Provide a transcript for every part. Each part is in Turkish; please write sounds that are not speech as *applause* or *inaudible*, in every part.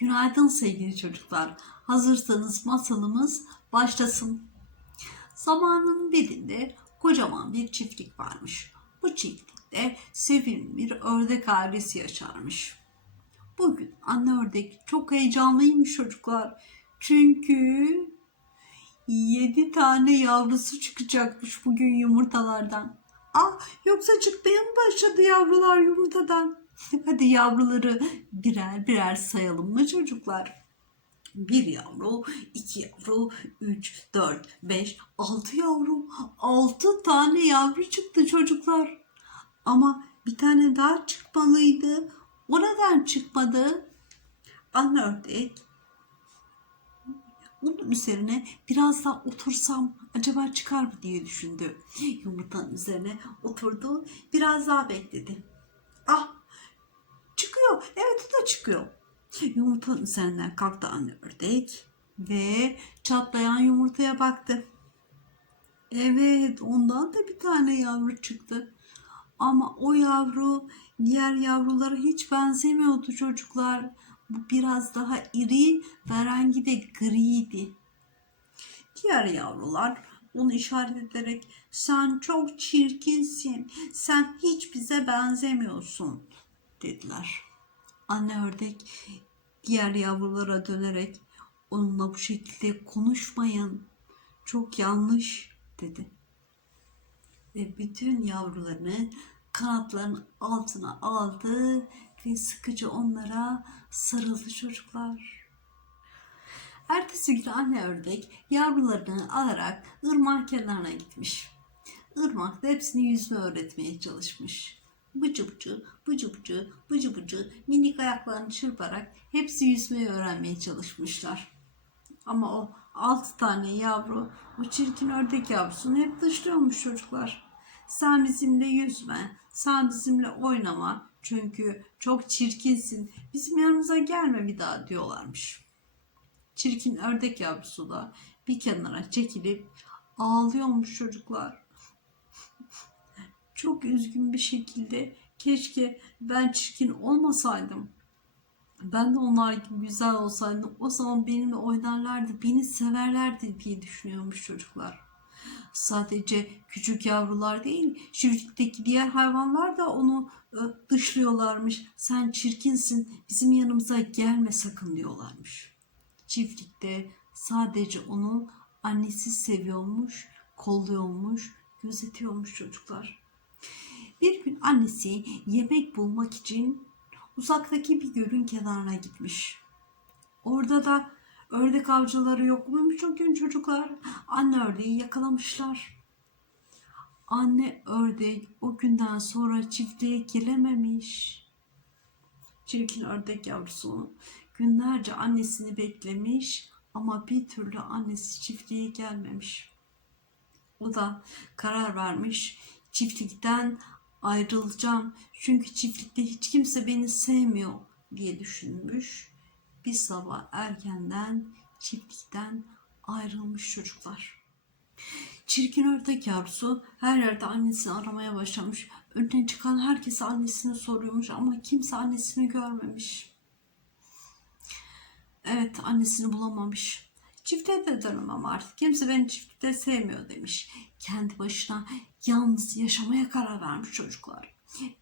Günaydın sevgili çocuklar. Hazırsanız masalımız başlasın. Zamanın birinde kocaman bir çiftlik varmış. Bu çiftlikte sevimli bir ördek ailesi yaşarmış. Bugün anne ördek çok heyecanlıymış çocuklar. Çünkü yedi tane yavrusu çıkacakmış bugün yumurtalardan. Ah yoksa çıkmaya mı başladı yavrular yumurtadan? *laughs* Hadi yavruları birer birer sayalım mı çocuklar? Bir yavru, iki yavru, üç, dört, beş, altı yavru. Altı tane yavru çıktı çocuklar. Ama bir tane daha çıkmalıydı. O neden çıkmadı? Anne ördek bunun üzerine biraz daha otursam acaba çıkar mı diye düşündü. Yumurtanın üzerine oturdu, biraz daha bekledi. Ah, çıkıyor. Evet o da çıkıyor. Yumurtanın üzerinden kalktı anne ördek ve çatlayan yumurtaya baktı. Evet, ondan da bir tane yavru çıktı. Ama o yavru diğer yavrulara hiç benzemiyordu çocuklar. Bu biraz daha iri ve rengi de griydi. Diğer yavrular onu işaret ederek sen çok çirkinsin, sen hiç bize benzemiyorsun dediler. Anne ördek diğer yavrulara dönerek onunla bu şekilde konuşmayın, çok yanlış dedi. Ve bütün yavrularını kanatlarının altına aldı ve sıkıca onlara sarıldı çocuklar. Ertesi gün anne ördek yavrularını alarak ırmak kenarına gitmiş. Irmak da hepsini yüzme öğretmeye çalışmış. Bıcı bıcı, bıcı bıcı, bıcı bıcı minik ayaklarını çırparak hepsi yüzmeyi öğrenmeye çalışmışlar. Ama o altı tane yavru bu çirkin ördek yavrusunu hep dışlıyormuş çocuklar. Sen bizimle yüzme, sen bizimle oynama çünkü çok çirkinsin. Bizim yanımıza gelme bir daha diyorlarmış. Çirkin ördek yavrusu da bir kenara çekilip ağlıyormuş çocuklar. Çok üzgün bir şekilde keşke ben çirkin olmasaydım. Ben de onlar gibi güzel olsaydım o zaman benimle oynarlardı, beni severlerdi diye düşünüyormuş çocuklar. Sadece küçük yavrular değil, çiftlikteki diğer hayvanlar da onu e, dışlıyorlarmış. Sen çirkinsin, bizim yanımıza gelme sakın diyorlarmış. Çiftlikte sadece onu annesi seviyormuş, kolluyormuş, gözetiyormuş çocuklar. Annesi yemek bulmak için uzaktaki bir gölün kenarına gitmiş. Orada da ördek avcıları yok muymuş o gün çocuklar? Anne ördeği yakalamışlar. Anne ördek o günden sonra çiftliğe girememiş. Çirkin ördek yavrusu günlerce annesini beklemiş ama bir türlü annesi çiftliğe gelmemiş. O da karar vermiş çiftlikten ayrılacağım çünkü çiftlikte hiç kimse beni sevmiyor diye düşünmüş. Bir sabah erkenden çiftlikten ayrılmış çocuklar. Çirkin ördek yavrusu her yerde annesini aramaya başlamış. Önüne çıkan herkese annesini soruyormuş ama kimse annesini görmemiş. Evet annesini bulamamış. Çiftliğe de dönemem artık. Kimse beni çiftlikte sevmiyor demiş. Kendi başına yalnız yaşamaya karar vermiş çocuklar.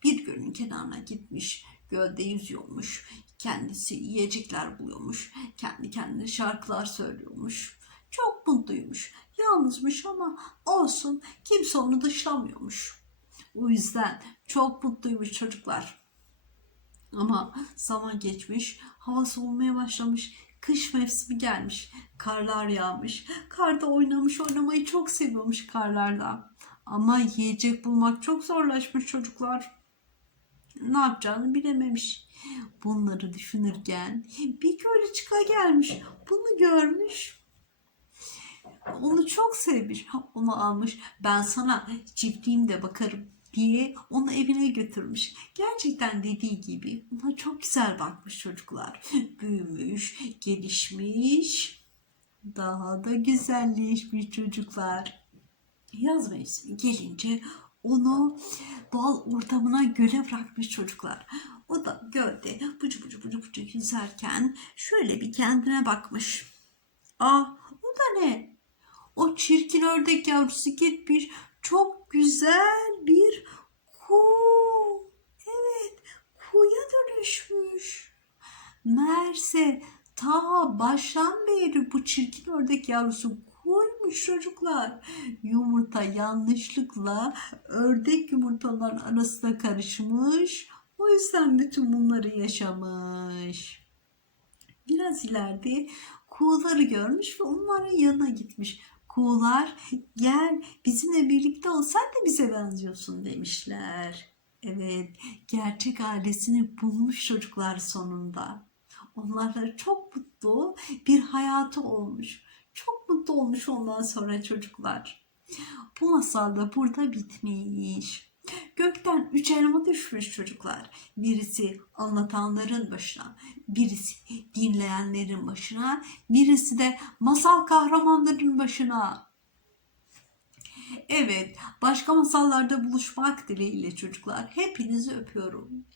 Bir gölün kenarına gitmiş. Gölde yüzüyormuş. Kendisi yiyecekler buluyormuş. Kendi kendine şarkılar söylüyormuş. Çok mutluymuş. Yalnızmış ama olsun kimse onu dışlamıyormuş. O yüzden çok mutluymuş çocuklar. Ama zaman geçmiş, hava soğumaya başlamış, kış mevsimi gelmiş, karlar yağmış, karda oynamış, oynamayı çok seviyormuş karlarda. Ama yiyecek bulmak çok zorlaşmış çocuklar. Ne yapacağını bilememiş. Bunları düşünürken bir köylü çıka gelmiş, bunu görmüş. Onu çok sevmiş, onu almış. Ben sana çiftliğimde bakarım diye onu evine götürmüş. Gerçekten dediği gibi ona çok güzel bakmış çocuklar. Büyümüş, gelişmiş, daha da güzelleşmiş çocuklar. Yaz mevsimi gelince onu doğal ortamına göle bırakmış çocuklar. O da gölde bıcı bıcı bıcı bıcı yüzerken şöyle bir kendine bakmış. Ah o da ne? O çirkin ördek yavrusu gitmiş çok güzel bir kuğu. Evet kuğuya dönüşmüş. Meğerse ta baştan beri bu çirkin ördek yavrusu koymuş çocuklar. Yumurta yanlışlıkla ördek yumurtaların arasına karışmış. O yüzden bütün bunları yaşamış. Biraz ileride kuğuları görmüş ve onların yanına gitmiş. Kuğular gel bizimle birlikte ol sen de bize benziyorsun demişler. Evet gerçek ailesini bulmuş çocuklar sonunda. Onlarla çok mutlu bir hayatı olmuş. Çok mutlu olmuş ondan sonra çocuklar. Bu masal da burada bitmiş. Gökten üç elma düşmüş çocuklar. Birisi anlatanların başına, birisi dinleyenlerin başına, birisi de masal kahramanların başına. Evet, başka masallarda buluşmak dileğiyle çocuklar. Hepinizi öpüyorum.